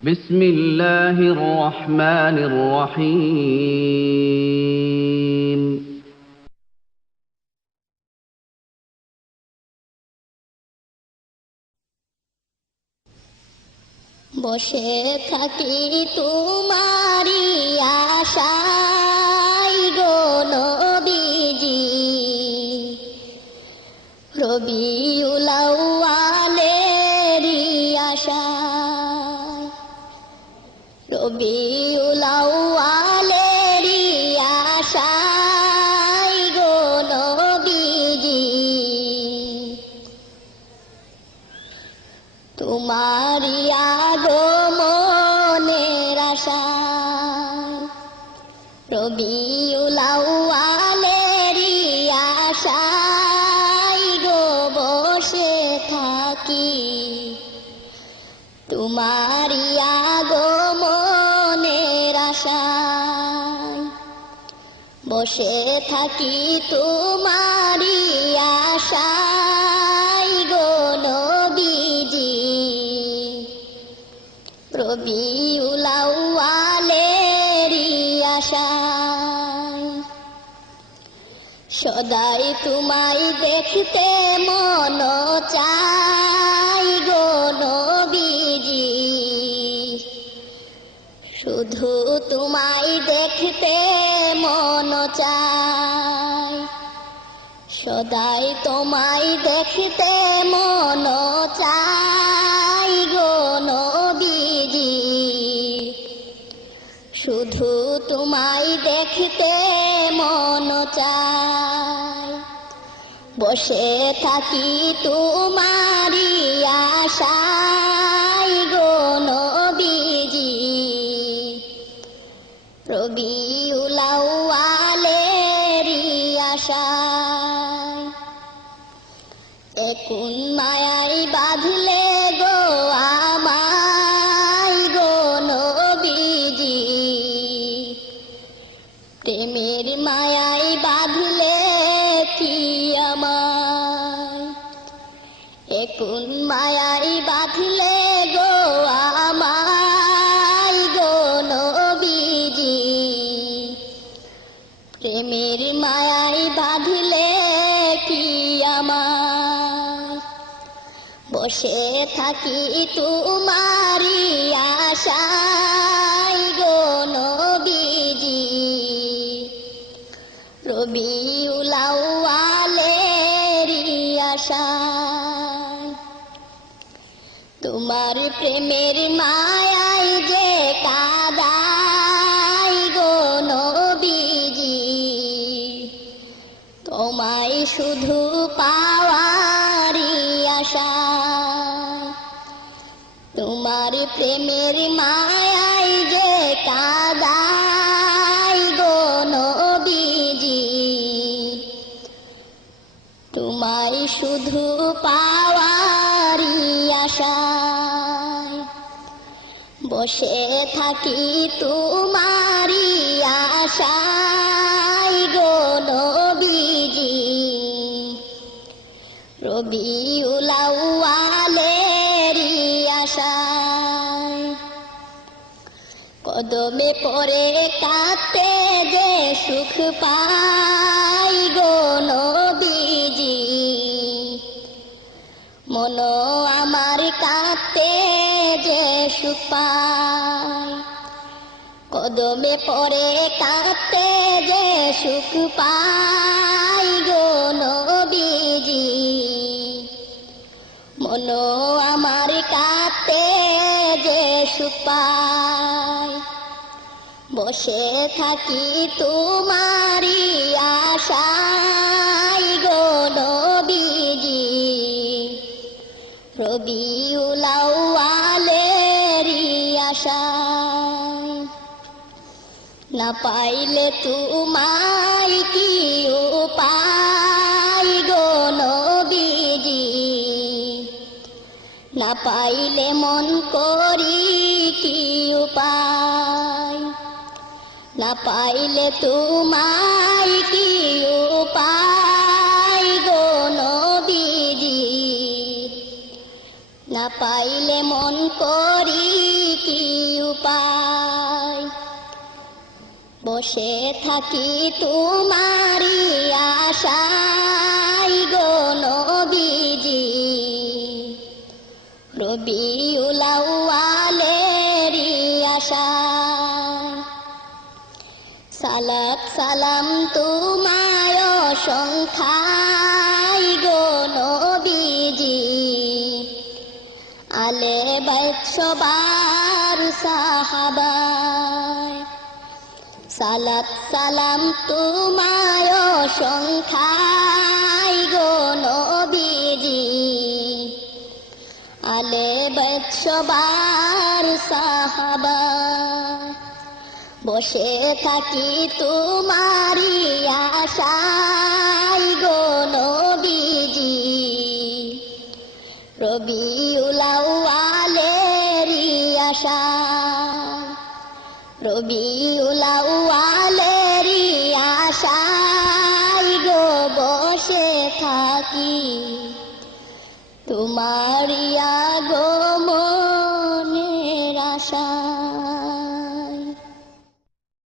بسم الله الرحمن الرحيم বসে থাকি তোমারি আশায় গো নবীজি, রবিউল আউয়ালেরই আশায়, রবিউল আউয়ালেরই আশায় গো নবীজি, তোমারি আগমনের আশায়, রবিউল আউয়ালেরই আশায় গো বসে থাকি, তোমারি আগমনের আশায়, বসে থাকি তোমারি আশায় গো নবীজি, রবিউল আউয়ালেরই আশায়, সদাই তোমায় দেখতে মন চাই গো নবীজি, শুধু তোমায় দেখতে মন চাই, সদাই তোমায় দেখতে মন চাই গো নবীজি, শুধু তোমায় দেখতে মন চাই, বসে থাকি তোমারি আশায় গো নবীজি, রবিউল আউয়ালেরই আশায়, একুন মায়ায় বাঁধলে গো আমায় গো নবীজি, প্রেমের মায়ায় বাঁধলে কি আমায়, একুন মায়ায় বাঁধলে গো আমায় গো নবীজি, প্রেমের মায়ায় বাঁধলে কি আমায়, বসে থাকি তোমারি আশায় গো নবীজি, রবিউল আউয়ালেরই আশায়, তোমার প্রেমের মায়ায় যে কাদাই গো নবীজি, তোমায় শুধু পাওয়ারি আশায়, তোমার প্রেমের মায়ায় যে কাদাই গো নবীজি, তোমায় শুধু পাওয়ারি আশায়, বসে থাকি তোমারি আশায় গো নবীজি, রবিউল আউয়ালেরই আশায়, কদমে পড়ে কাঁদতে যে সুখ পাই গো নবীজি, মন আমার কাঁদতে যে সুখ পায়, কদমে পড়ে কাঁদতে যে সুখ পাই গো নবীজি, মন আমার কাঁদতে যে সুখ পায়, বসে থাকি তোমারি আশায় গো নবীজি, রবিউল আউয়ালেরই আশায়, না পাইলে তোমায় কি উপায় গো নবীজি, না পাইলে মন করি কি উপায়, না পাইলে তোমায় কি উপায় গো নবীজি, না পাইলে মন করি কি বসে থাকি তোমারি আশায় গো নবীজি রবিউল আউয়ালেরই আশায় সালাত সালাম তোমায় সংখ্যায় গো নবীজি আলে বাইত সবার সাহাবায় সালাত সালাম তোমায় সংখ্যায় গো নবীজি আলে বাইত সবার সাহাবায় বসে থাকি তোমারি আশায় গো নবীজি রবিউল আউয়ালেরই আশায় রবিউল আউয়ালেরই আশায় গো বসে থাকি তোমারি গো